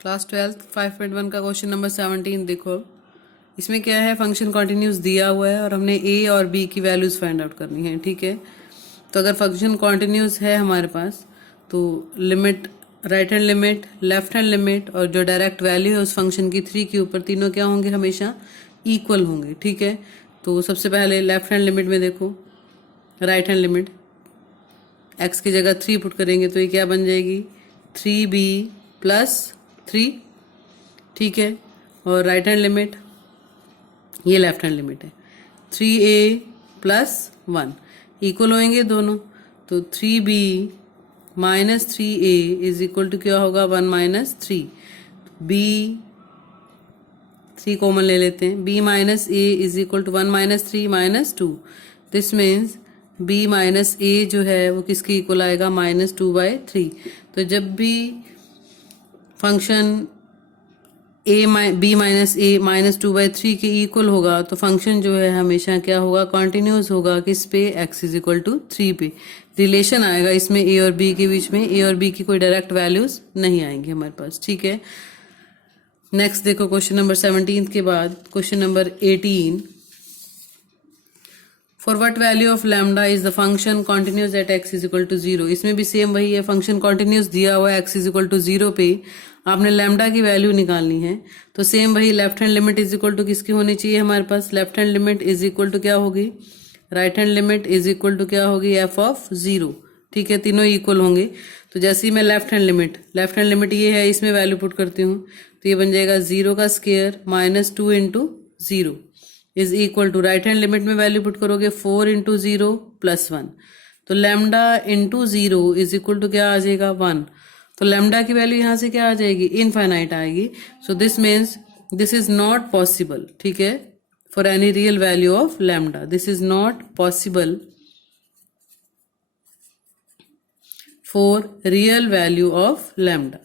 Class 12 5.1 का question number 17 देखो। इसमें क्या है, फंक्शन कॉन्टिन्यूस दिया हुआ है और हमने ए और बी की वैल्यूज फाइंड आउट करनी है। ठीक है, तो अगर फंक्शन कॉन्टिन्यूस है हमारे पास तो limit, right hand limit, left hand limit और जो डायरेक्ट वैल्यू है उस फंक्शन की 3 के ऊपर तीनों क्या होंगे, हमेशा इक्वल होंगे। ठीक है, तो सबसे पहले लेफ्ट हैंड लिमिट में देखो, राइट हैंड लिमिट एक्स की जगह 3 पुट करेंगे तो ये क्या बन जाएगी, 3b प्लस 3। ठीक है, और राइट हैंड लिमिट, ये लेफ्ट हैंड लिमिट है, 3a प्लस 1 इक्वल होंगे दोनों, तो 3b minus 3a is equal to क्या होगा, 1 माइनस 3। b 3 कॉमन ले लेते हैं, b minus a is equal to 1 minus 3 minus 2। This means b minus a जो है वो किसके इक्वल आएगा, -2/3। तो जब भी फंक्शन b माइनस a -2/3 के इक्वल होगा तो फंक्शन जो है हमेशा क्या होगा, कॉन्टिन्यूस होगा। किस पे, x इज इक्वल टू 3 पे। रिलेशन आएगा इसमें a और b के बीच में, a और b की कोई डायरेक्ट वैल्यूज नहीं आएंगी हमारे पास। ठीक है, नेक्स्ट देखो क्वेश्चन नंबर 17 के बाद question number 18। For what value of lambda is the function continuous at x is equal to 0। इसमें भी सेम वही है, फंक्शन कॉन्टिन्यूस दिया हुआ है x इज इक्वल टू 0 पे, आपने लैम्डा की वैल्यू निकालनी है। तो सेम वही left hand limit is equal to किसकी होनी चाहिए हमारे पास, left hand limit is equal to क्या होगी, right hand limit is equal to क्या होगी, f ऑफ 0। ठीक है, तीनों इक्वल होंगे। तो जैसे ही मैं लेफ्ट हैंड लिमिट ये है, इसमें वैल्यू पुट करती हूँ तो ये बन जाएगा 0 का square minus 2 into 0 is equal to, right hand limit में वैल्यू पुट करोगे 4 इंटू 0 प्लस 1, तो lambda into 0 is equal to क्या आ जाएगा, 1। तो लैम्डा की वैल्यू यहाँ से क्या आ जाएगी, इनफाइनाइट आएगी। So this means this is not possible. ठीक है, for any real value of lambda this is not possible for real value of lambda.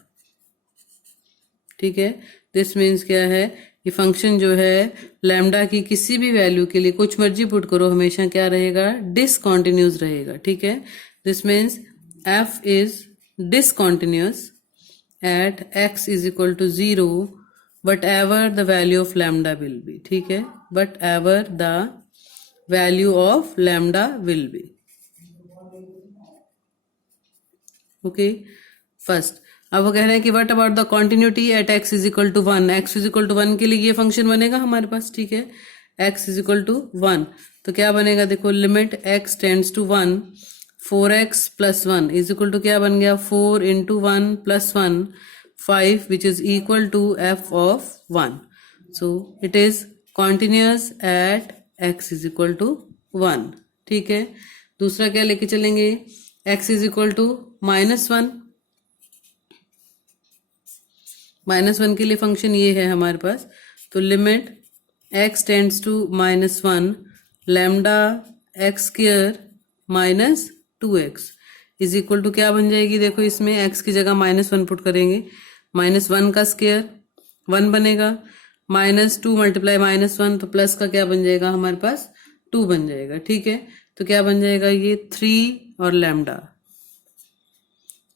ठीक है, दिस मीन्स क्या है, ये फंक्शन जो है लैम्डा की किसी भी वैल्यू के लिए कुछ मर्जी पुट करो, हमेशा क्या रहेगा, डिसकॉन्टिन्यूस रहेगा। ठीक है, this means f is discontinuous at x is equal to 0 but ever the value of lambda will be. ठीक है, but ever the value of lambda will be. Okay, first अब वो कह रहे हैं कि what about the continuity at x is equal to 1। x is equal to 1 के लिए ये फंक्शन बनेगा हमारे पास। ठीक है, x इज इक्वल टू 1 तो क्या बनेगा, देखो limit x tends to 1, 4x plus 1 is equal to क्या बन गया, 4 into 1 plus 1 5 which is equal to f of 1। So it is continuous at x is equal to 1। ठीक है, दूसरा क्या लेके चलेंगे, x इज इक्वल टू -1। -1 के लिए फंक्शन ये है हमारे पास, तो limit x tends to -1 lambda x square minus 2x is equal to क्या बन जाएगी, देखो इसमें x की जगह -1 पुट करेंगे, -1 का स्क्वायर 1 बनेगा, -2 मल्टीप्लाई -1 तो प्लस का क्या बन जाएगा हमारे पास, 2 बन जाएगा। ठीक है, तो क्या बन जाएगा, ये 3 और लैम्डा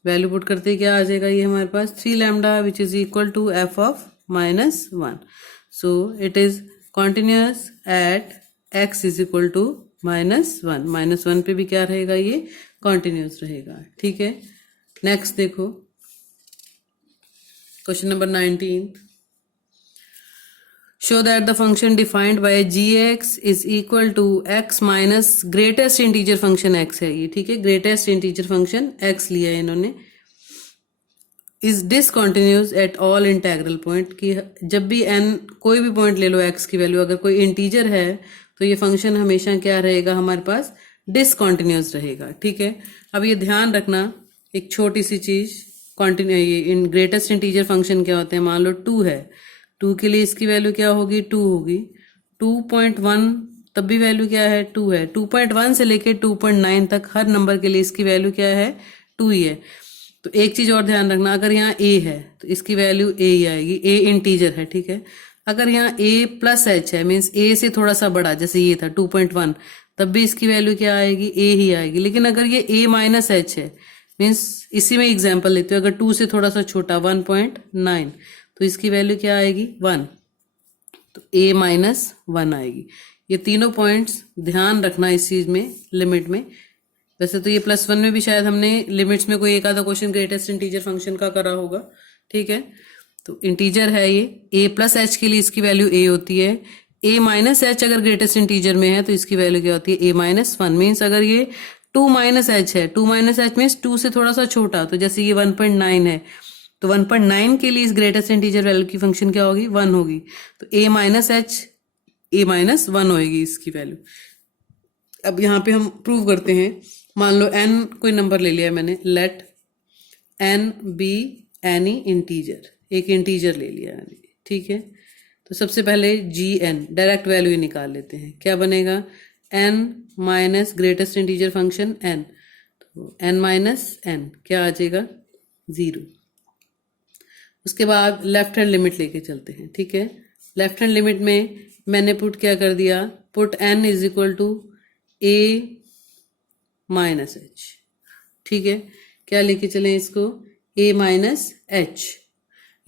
वैल्यू पुट करते ही क्या आ जाएगा, ये हमारे पास 3 lambda which is equal to f of -1। So it is continuous at x is equal to -1। -1 पे भी क्या रहेगा, ये कॉन्टिन्यूस रहेगा। ठीक है, नेक्स्ट देखो question number 19। Show that the function defined by gx is equal to x minus greatest integer function x है ये। ठीक है, ग्रेटेस्ट इंटीजर फंक्शन x लिया है इन्होंने, is discontinuous at all integral point, कि जब भी n कोई भी पॉइंट ले लो x की वैल्यू अगर कोई इंटीजर है तो ये फंक्शन हमेशा क्या रहेगा हमारे पास, डिसकॉन्टिन्यूस रहेगा। ठीक है, अब ये ध्यान रखना एक छोटी सी चीज, कॉन्टिन्यू ये इन ग्रेटेस्ट इंटीजर फंक्शन क्या होते हैं, मान लो 2 है, 2 के लिए इसकी वैल्यू क्या होगी, 2 होगी, 2.1 तब भी वैल्यू क्या है, 2 है, 2.1 से लेके 2.9 तक हर नंबर के लिए इसकी वैल्यू क्या है, 2 ही है। तो एक चीज और ध्यान रखना, अगर यहाँ a है तो इसकी वैल्यू a ही आएगी, a इंटीजर है। ठीक है, अगर यहाँ a प्लस h है मीन्स a से थोड़ा सा बड़ा, जैसे ये था 2.1, तब भी इसकी वैल्यू क्या आएगी, a ही आएगी। लेकिन अगर ये a माइनस h है मीन्स इसी में एग्जाम्पल लेते हो, अगर 2 से थोड़ा सा छोटा 1.9 तो इसकी वैल्यू क्या आएगी 1, तो a माइनस 1 आएगी। ये तीनों पॉइंट्स ध्यान रखना इस चीज में, लिमिट में। वैसे तो ये +1 में भी शायद हमने लिमिट्स में कोई एक आधा क्वेश्चन ग्रेटेस्ट इंटीजर फंक्शन का करा होगा, ठीक है। तो इंटीजर है ये, a प्लस एच के लिए इसकी वैल्यू a होती है, a माइनस एच अगर ग्रेटेस्ट इंटीजर में है तो इसकी वैल्यू क्या होती है a माइनस 1। मीन्स अगर ये 2 माइनस एच है, 2 माइनस एच मीन्स 2 से थोड़ा सा छोटा, तो जैसे ये 1.9 है तो 1.9 के लिए इस ग्रेटेस्ट इंटीजर वैल्यू की फंक्शन क्या होगी 1 होगी, तो a minus H a minus 1 होगी इसकी वैल्यू। अब यहाँ पे हम प्रूव करते हैं, मान लो n कोई नंबर ले लिया मैंने, let n be any integer, एक इंटीजर ले लिया मैंने, ठीक है। तो सबसे पहले gn डायरेक्ट वैल्यू ही निकाल लेते हैं, क्या बनेगा n minus greatest integer function n, तो n माइनस n क्या आ जाएगा 0। उसके बाद लेफ्ट हैंड लिमिट लेके चलते हैं, ठीक है। लेफ्ट हैंड लिमिट में मैंने पुट क्या कर दिया, put n is equal to a minus h, ठीक है। क्या लेके चलें इसको a माइनस एच,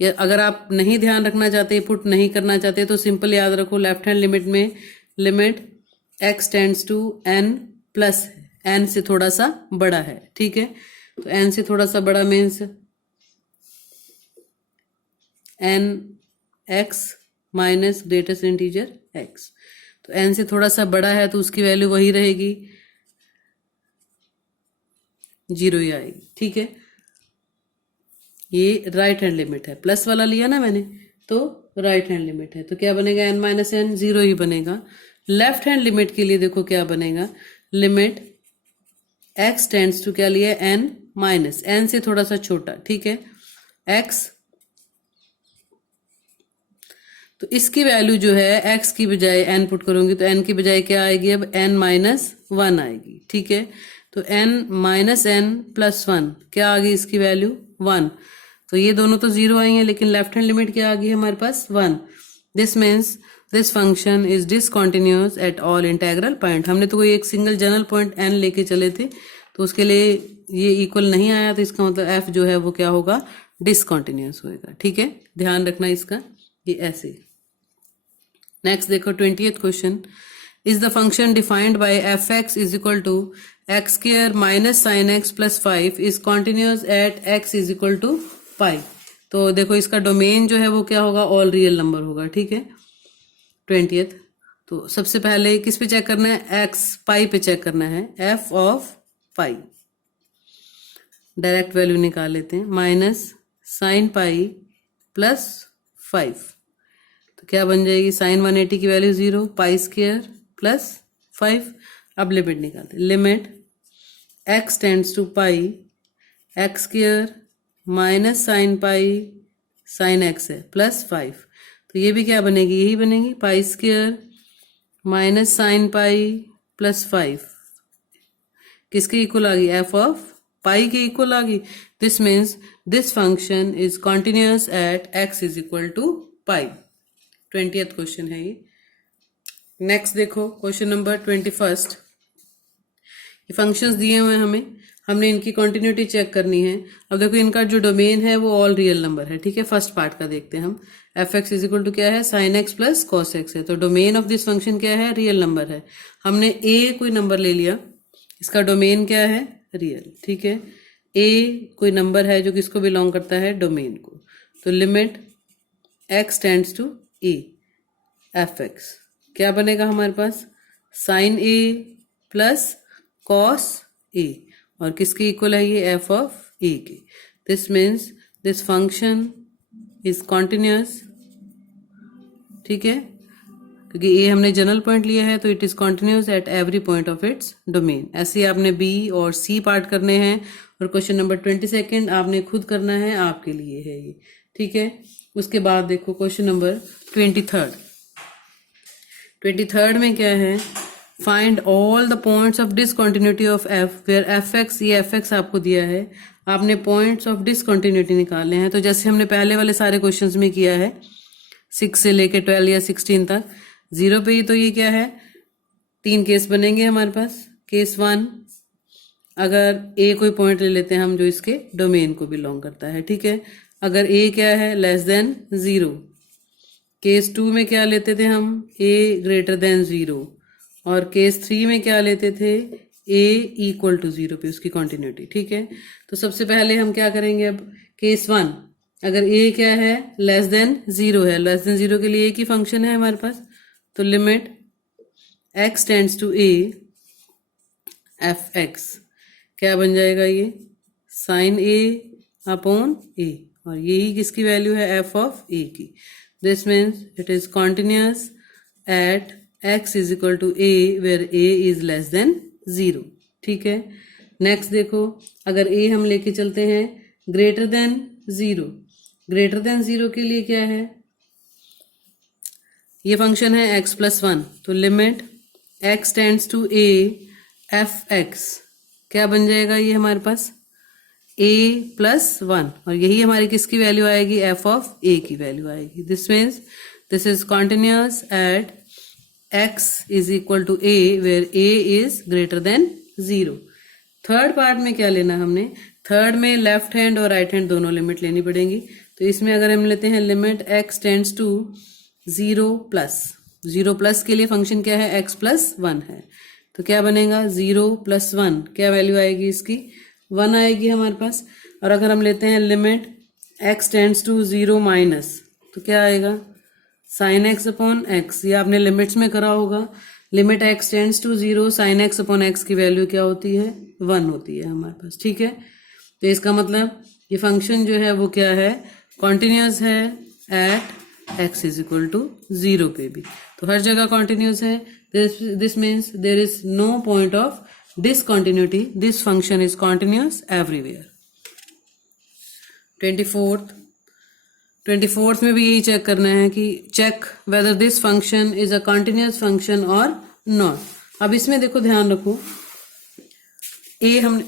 या अगर आप नहीं ध्यान रखना चाहते, पुट नहीं करना चाहते, तो सिंपल याद रखो लेफ्ट हैंड लिमिट में limit x tends to n plus n से थोड़ा सा बड़ा है, ठीक है। तो n से थोड़ा सा बड़ा means n x minus greatest integer x, तो n से थोड़ा सा बड़ा है तो उसकी वैल्यू वही रहेगी 0 ही आएगी, ठीक है। ये राइट हैंड लिमिट है, प्लस वाला लिया ना मैंने, तो राइट हैंड लिमिट है, तो क्या बनेगा n माइनस n 0 ही बनेगा। लेफ्ट हैंड लिमिट के लिए देखो क्या बनेगा, लिमिट x टेंड्स टू क्या लिया n माइनस n से थोड़ा सा छोटा, ठीक है, x, तो इसकी वैल्यू जो है x की बजाय n पुट करूंगी तो n की बजाय क्या आएगी अब n माइनस 1 आएगी, ठीक है। तो n माइनस n प्लस 1 क्या आ गई इसकी वैल्यू 1, तो ये दोनों तो 0 आई हैं, लेकिन लेफ्ट हैंड लिमिट क्या आ गई हमारे पास 1। This means this function is discontinuous at all integral point. हमने तो कोई एक सिंगल जनरल पॉइंट n लेके चले थे, तो उसके लिए ये इक्वल नहीं आया, तो इसका मतलब f जो है वो क्या होगा डिसकंटिन्यूअस होएगा, ठीक है। ध्यान रखना इसका, ये ऐसे। नेक्स्ट देखो 20th question, is the function defined by f x is equal to x square minus sine x plus 5 is continuous at x is equal to pi. तो देखो इसका डोमेन जो है वो क्या होगा ऑल रियल नंबर होगा, ठीक है। 20th, तो सबसे पहले किस पे चेक करना है, एक्स पाई पे चेक करना है, F of pi, direct value निकाल लेते हैं, माइनस साइन पाई प्लस 5, तो क्या बन जाएगी साइन 180 की वैल्यू 0, पाई स्क्वायर प्लस 5। अब लिमिट निकालते हैं, limit x tends to pi x square minus sine pi sine x है प्लस 5, तो ये भी क्या बनेगी यही बनेगी, pi square minus sine pi plus 5 किसके इक्वल आ गई, एफ ऑफ पाई के इक्वल आ गई। This means this function is continuous at x is equal to pi. 20th question है ये। नेक्स्ट देखो क्वेश्चन नंबर 21, ये फंक्शंस दिए हुए हैं हमें, हमने इनकी कंटिन्यूटी चेक करनी है। अब देखो इनका जो डोमेन है वो ऑल रियल नंबर है, ठीक है। फर्स्ट पार्ट का देखते हैं हम, f x is equal to क्या है sine x plus cos x है, तो डोमेन ऑफ दिस फंक्शन क्या है रियल नंबर है। हमने ए कोई नंबर ले लिया, इसका डोमेन क्या है रियल, ठीक है। ए कोई नंबर है जो किसको बिलोंग करता है डोमेन को, तो limit x tends to a f x क्या बनेगा हमारे पास sine a plus cos a, और किसके इक्वल है ये एफ ऑफ ए के। This means this function is continuous, ठीक है, क्योंकि ए हमने जनरल पॉइंट लिया है तो it is continuous eight every point of its domain. ऐसे ही आपने बी और सी पार्ट करने हैं, और क्वेश्चन नंबर 22 आपने खुद करना है, आपके लिए है ये, ठीक है। उसके बाद देखो क्वेश्चन नंबर 23rd में क्या है, find all the points of discontinuity of f where f x, ये एफ एक्स आपको दिया है, आपने पॉइंट्स ऑफ डिसकंटिन्यूटी निकालने हैं। तो जैसे हमने पहले वाले सारे क्वेश्चंस में किया है 6 से लेके 12 या 16 तक, 0 पे ही तो ये क्या है 3 केस बनेंगे हमारे पास। केस 1 अगर ए कोई पॉइंट ले लेते हैं हम जो इसके डोमेन को बिलोंग करता है, ठीक है। अगर ए क्या है, लेस देन 0। केस 2 में क्या लेते थे हम, ए ग्रेटर देन 0। और केस 3 में क्या लेते थे, ए इक्वल टू 0 पे उसकी कॉन्टिन्यूटी, ठीक है। तो सबसे पहले हम क्या करेंगे, अब केस 1, अगर ए क्या है, लेस देन 0 है, लेस देन 0 के लिए एक ही फंक्शन है हमारे पास, तो limit x tends to a f x क्या बन जाएगा, ये साइन ए अपॉन ए, और यही किसकी वैल्यू है, एफ ऑफ ए की। This means it is continuous at x is equal to a where a is less than 0, ठीक है। नेक्स्ट देखो, अगर a हम लेके चलते हैं ग्रेटर देन 0, ग्रेटर देन 0 के लिए क्या है, ये फंक्शन है x प्लस 1, तो limit x tends to a f x क्या बन जाएगा, ये हमारे पास a प्लस 1, और यही हमारी किसकी वैल्यू आएगी, f ऑफ a की वैल्यू आएगी। This means this is continuous at x is equal to a where a is greater than 0। Third part में क्या लेना हमने, थर्ड में लेफ्ट हैंड और राइट हैंड दोनों लिमिट लेनी पड़ेंगी। तो इसमें अगर हम लेते हैं limit x tends to 0 plus, 0 plus के लिए फंक्शन क्या है, x प्लस 1 है, तो क्या बनेगा 0 प्लस 1, क्या वैल्यू आएगी इसकी, 1 आएगी हमारे पास। और अगर हम लेते हैं limit x tends to 0 minus, तो क्या आएगा साइन एक्स अपॉन एक्स, ये आपने लिमिट्स में करा होगा। Limit x tends to 0 sine x upon x की वैल्यू क्या होती है, 1 होती है हमारे पास, ठीक है। तो इसका मतलब ये फंक्शन जो है वो क्या है, कॉन्टिन्यूस है at x is equal to 0 पे भी, तो हर जगह कॉन्टिन्यूस है। This means there is no point of discontinuity, this function is continuous everywhere. 24th में भी यही चेक करना है कि check whether this function is a continuous function और नॉट। अब इसमें देखो ध्यान रखो, ए हमने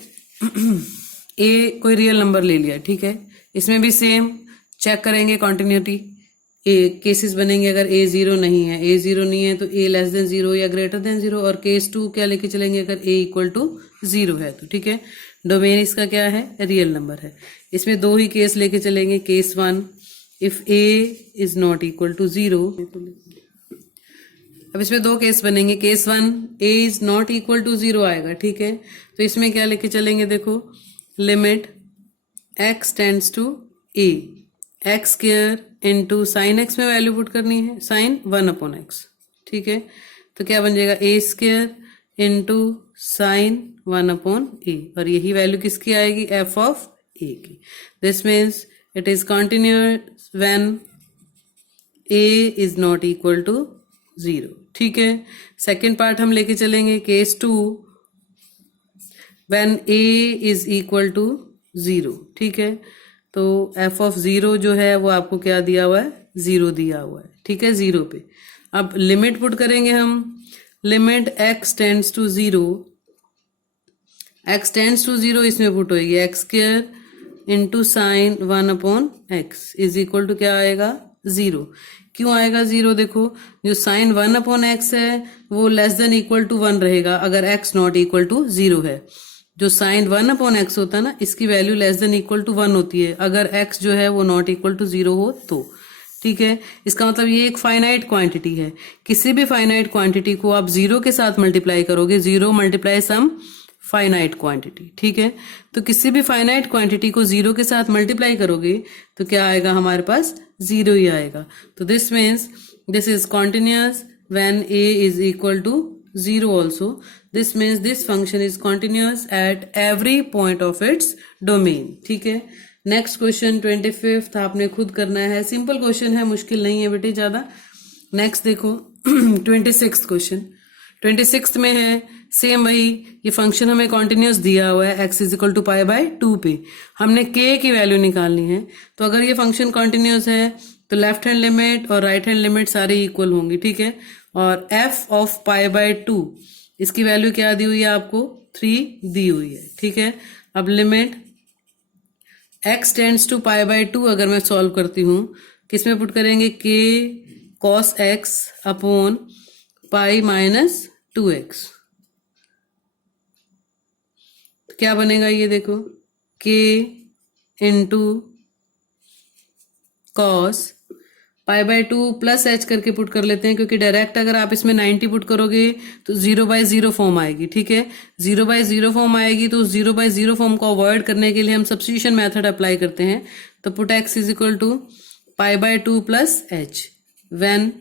ए कोई रियल नंबर ले लिया, ठीक है, इसमें भी सेम चेक करेंगे कॉन्टिन्यूटी, ए केसेस बनेंगे। अगर ए 0 नहीं है, ए 0 नहीं है तो ए लेस देन 0 या ग्रेटर देन 0, और केस 2 क्या लेके चलेंगे, अगर ए इक्वल टू 0 है तो, ठीक है। डोमेन इसका क्या है, रियल नंबर है। इसमें दो ही केस लेके चलेंगे, case 1 if a is not equal to 0। अब इसमें दो केस बनेंगे, case 1 a is not equal to 0 आएगा, ठीक है। तो इसमें क्या लेके चलेंगे, देखो limit x tends to a x square into sine x में वैल्यू पुट करनी है, साइन 1 अपॉन एक्स, ठीक है। तो क्या बन जाएगा, a square into sine 1 upon a, और यही वैल्यू किसकी आएगी, f ऑफ a की। This means it is continuous when a is not equal to 0, ठीक है। सेकेंड पार्ट हम लेके चलेंगे, case 2 when a is equal to 0, ठीक है। तो f ऑफ 0 जो है वो आपको क्या दिया हुआ है, 0 दिया हुआ है, ठीक है, 0 पे। अब लिमिट पुट करेंगे हम, limit x tends to 0, x tends to 0 इसमें पुट होगी, x square into sine 1 upon x is equal to क्या आएगा, 0। क्यों आएगा 0, देखो जो साइन 1 अपॉन एक्स है वो लेस देन इक्वल टू 1 रहेगा अगर x नॉट इक्वल टू 0 है। जो साइन 1 अपॉन एक्स होता है ना, इसकी value less than equal to 1 होती है अगर x जो है वो नॉट इक्वल टू 0 हो तो, ठीक है। इसका मतलब ये एक फाइनाइट क्वांटिटी है, किसी भी फाइनाइट क्वांटिटी को आप 0 के साथ मल्टीप्लाई करोगे, 0 मल्टीप्लाई सम फाइनाइट क्वांटिटी, ठीक है। तो किसी भी फाइनाइट क्वांटिटी को 0 के साथ मल्टीप्लाई करोगे तो क्या आएगा, हमारे पास 0 ही आएगा। तो this means this is continuous when a is equal to 0 also. This means this function is continuous at every point of its domain, ठीक है। नेक्स्ट क्वेश्चन 25th आपने खुद करना है, सिंपल क्वेश्चन है, मुश्किल नहीं है बेटे ज्यादा। नेक्स्ट देखो 26th क्वेश्चन, 26th में है सेम वही, ये फंक्शन हमें कॉन्टिन्यूस दिया हुआ है x is equal to pi by 2 पे, हमने k की वैल्यू निकालनी है। तो अगर ये फंक्शन कॉन्टिन्यूस है तो लेफ्ट हैंड लिमिट और राइट हैंड लिमिट सारी इक्वल होंगी, ठीक है। और f ऑफ पाई बाय 2 इसकी वैल्यू क्या दी हुई है आपको, 3 दी हुई है, ठीक है। अब limit x tends to pi by 2 अगर मैं सॉल्व करती हूँ, किसमें पुट करेंगे, k cos x upon pi minus 2x। तो क्या बनेगा ये देखो, k into cos pi by 2 plus H करके पुट कर लेते हैं, क्योंकि डायरेक्ट अगर आप इसमें 90 पुट करोगे तो 0/0 फॉर्म आएगी। ठीक है, 0/0 फॉर्म आएगी, तो उस 0/0 फॉर्म को अवॉइड करने के लिए हम सब्स्टिट्यूशन मेथड अप्लाई करते हैं। तो put x is equal to pi by 2 plus h. When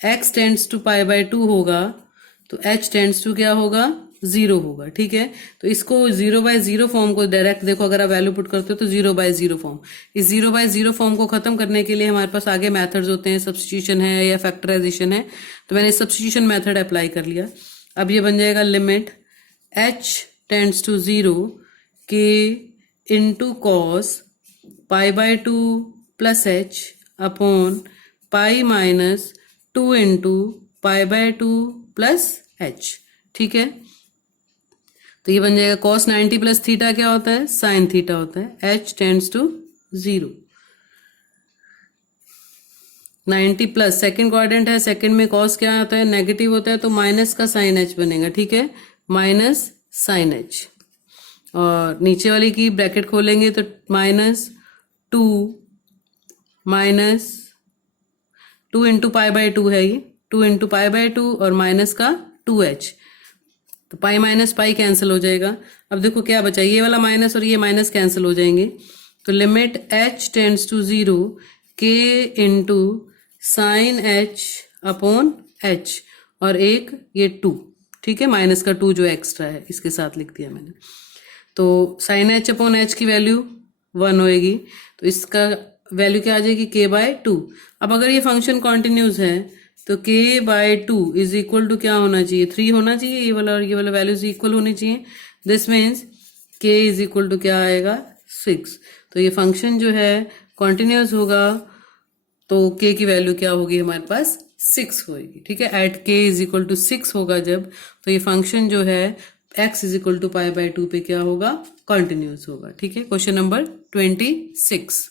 x tends to pi by 2 होगा तो एच टेंड्स टू क्या होगा, 0 होगा। ठीक है, तो इसको 0/0 फॉर्म को डायरेक्ट देखो, अगर आप वैल्यू पुट करते हो तो 0/0 फॉर्म, इस 0/0 फॉर्म को खत्म करने के लिए हमारे पास आगे मेथड्स होते हैं, सब्स्टिट्यूशन है या फैक्टराइजेशन है। तो मैंने सब्स्टिट्यूशन मेथड अप्लाई कर लिया। अब ये बन जाएगा लिमिट एच टेंड्स टू 0 के into cos pi by 2 plus H upon pi minus 2 into pi by 2 plus H. ठीक है, तो ये बन जाएगा cos 90 प्लस थीटा क्या होता है, साइन थीटा होता है। h tends to 0, 90 plus second quadrant है, सेकेंड में cos क्या आता है, नेगेटिव होता है, तो माइनस का साइन h बनेगा। ठीक है, माइनस साइन h, और नीचे वाली की ब्रैकेट खोलेंगे तो माइनस 2 इंटू पाई बाय 2 है ये, 2 इंटू पाई बाय 2 और माइनस का 2h, तो पाई माइनस पाई कैंसिल हो जाएगा। अब देखो क्या बचा, ये वाला माइनस और ये माइनस कैंसिल हो जाएंगे, तो limit h tends to 0 k into sine h upon h, और एक ये 2, ठीक है, माइनस का 2 जो एक्स्ट्रा है इसके साथ लिख दिया मैंने। तो साइन h अपॉन h की वैल्यू 1 होएगी, तो इसका वैल्यू क्या आ जाएगी, k बाय 2। अब अगर ये फंक्शन कॉन्टिन्यूस है तो k by 2 is equal to क्या होना चाहिए, 3 होना चाहिए, ये वाला और ये वाला वैल्यूज इक्वल होनी चाहिए। This means k is equal to क्या आएगा, 6। तो ये फंक्शन जो है कॉन्टिन्यूस होगा, तो k की वैल्यू क्या होगी हमारे पास, 6 होगी। ठीक है, at k is equal to 6 होगा जब, तो ये फंक्शन जो है x is equal to pi by 2 पे क्या होगा, कॉन्टिन्यूस होगा। ठीक है, क्वेश्चन नंबर 26।